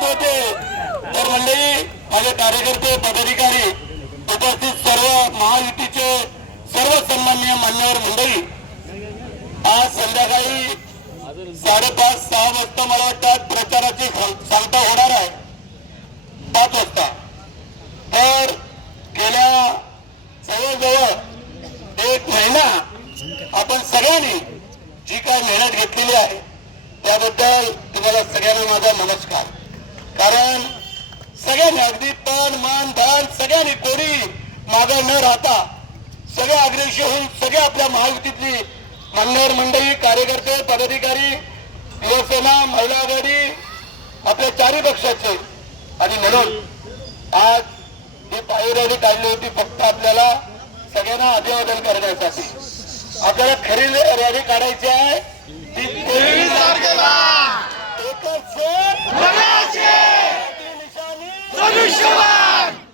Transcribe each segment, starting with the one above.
होते तर मंडळी माझे कार्यकर्ते पदाधिकारी उपस्थित सर्व महायुतीचे सर्व सन्मान्य मान्यवर मंडळी आज संध्याकाळी साडेपाच सहा वाजता मला वाटतं प्रचाराची सांगता होणार आहे. पाच वाजता. तर गेल्या जवळजवळ एक महिना आपण सगळ्यांनी जी काय मेहनत घेतलेली आहे त्याबद्दल तुम्हाला सगळ्यांना माझा नमस्कार. कारण सगळ्यांनी अगदी तन मान धन सगळ्यांनी कोणी मागे न राहता सगळे अग्रेशी होऊन सगळे आपल्या महायुतीतली मंडळ मंडळी कार्यकर्ते पदाधिकारी शिवसेना महिला आघाडी आपल्या चारही पक्षाचे. आणि म्हणून आज ही पायरॅली काढली होती फक्त आपल्याला सगळ्यांना अभिवादन करण्यासाठी. आपल्याला खरी रॅली काढायची आहे. ती तेवीस तारखेला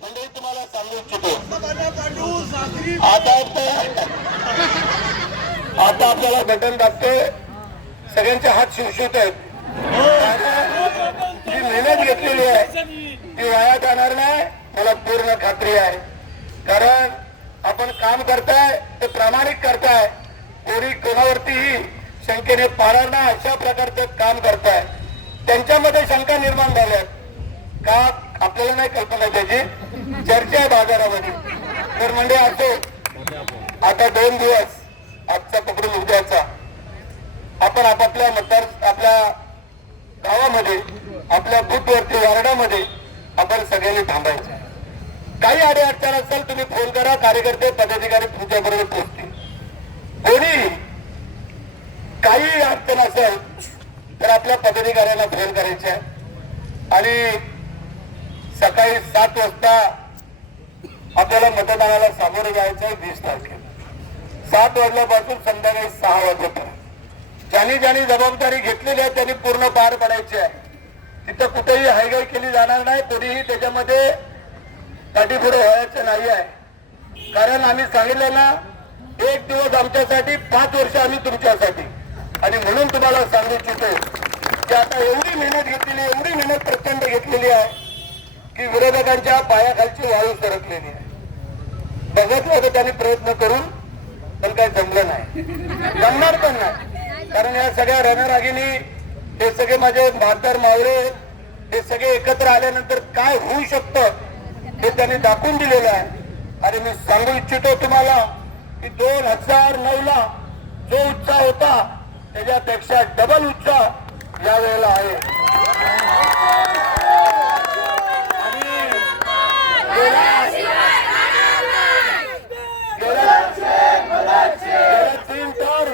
म्हणजे तुम्हाला सांगू इच्छितो. आता आता आपल्याला बटन दाबतोय सगळ्यांचे हात शिवशिवत आहेत. जी मेहनत घेतलेली आहे ती वाया जाणार नाही. मला पूर्ण खात्री आहे. कारण आपण काम करताय ते प्रामाणिक करताय. कोणी कोणावरतीही शंकेने पाळणार नाही अशा प्रकारचं काम करताय. त्यांच्यामध्ये शंका निर्माण झाल्यात का आपल्याला नाही कल्पना त्याची? चर्चा आहे बाजारामध्ये. तर म्हणजे असो आता दोन दिवस आजचा पकडून उद्याचा. आपण आपापल्या मतदार आपल्या गावामध्ये आपल्या बुथवरती वार्डामध्ये आपण सगळ्यांनी थांबायचं. काही अडी अडचण असेल तुम्ही फोन करा. कार्यकर्ते पदाधिकारी तुमच्याबरोबर पोहोचतील. कोणी काही अडचण असेल तर आपल्या पदाधिकाऱ्यांना फोन करायचे आहे. आणि सकाळी सात वाजता आपल्याला मतदानाला सामोरं जायचं आहे वीस तारखेला. सात वाजल्यापासून संध्याकाळी सहा वाजेपर्यंत. ज्यांनी ज्यांनी जबाबदारी घेतलेली आहे त्यांनी पूर्ण पार पडायची आहे. तिथं कुठेही हायगाई केली जाणार नाही कोणीही त्याच्यामध्ये पाठीपुढे व्हायचं नाही आहे. कारण आम्ही सांगितलं ना एक दिवस आमच्यासाठी पाच वर्ष आम्ही तुमच्यासाठी. आणि म्हणून तुम्हाला सांगू इच्छितो की आता एवढी मेहनत घेतलेली आहे, एवढी मेहनत प्रचंड घेतलेली आहे की विरोधकांच्या पायाखालची वाळू सरकलेली आहे. बघत होतं त्यांनी प्रयत्न करून पण काही जमलं नाही. जमणार पण नाही. कारण या सगळ्या रणरागिनी हे सगळे माझे म्हातार मावळे हे सगळे एकत्र आल्यानंतर काय होऊ शकतं हे त्यांनी दाखवून दिलेलं आहे. आणि मी सांगू इच्छितो तुम्हाला की दोन हजार नऊ ला जो उत्साह होता त्याच्यापेक्षा डबल उत्साह या वेळेला आहे आणि गेल्या गेल्या तीन टर्म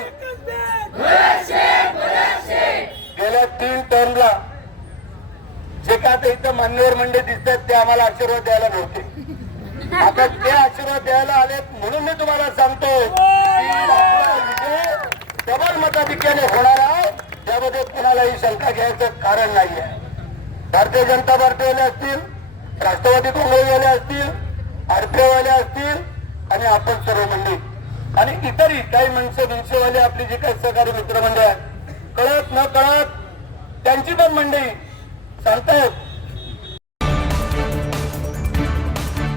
गेल्या तीन टर्मला जे का आता इथं मान्यवर मंडळी दिसतात ते आम्हाला आशीर्वाद द्यायला नव्हते. आता ते आशीर्वाद द्यायला आलेत म्हणून मी तुम्हाला सांगतो डबल मताधिक्याने होणार आहे. त्यामध्ये कुणालाही शंका घ्यायचं कारण नाही आहे भारतीय जनता पार्टीवाले असतील राष्ट्रवादी काँग्रेसवाले असतील आरपीआयवाले असतील आणि आपण सर्व मंडळी. आणि इतरही काही माणसं बिनसेवाले आपली जी काही सहकारी मित्रमंडळ आहेत. कळत न कळत त्यांची पण मंडळी सांगतायत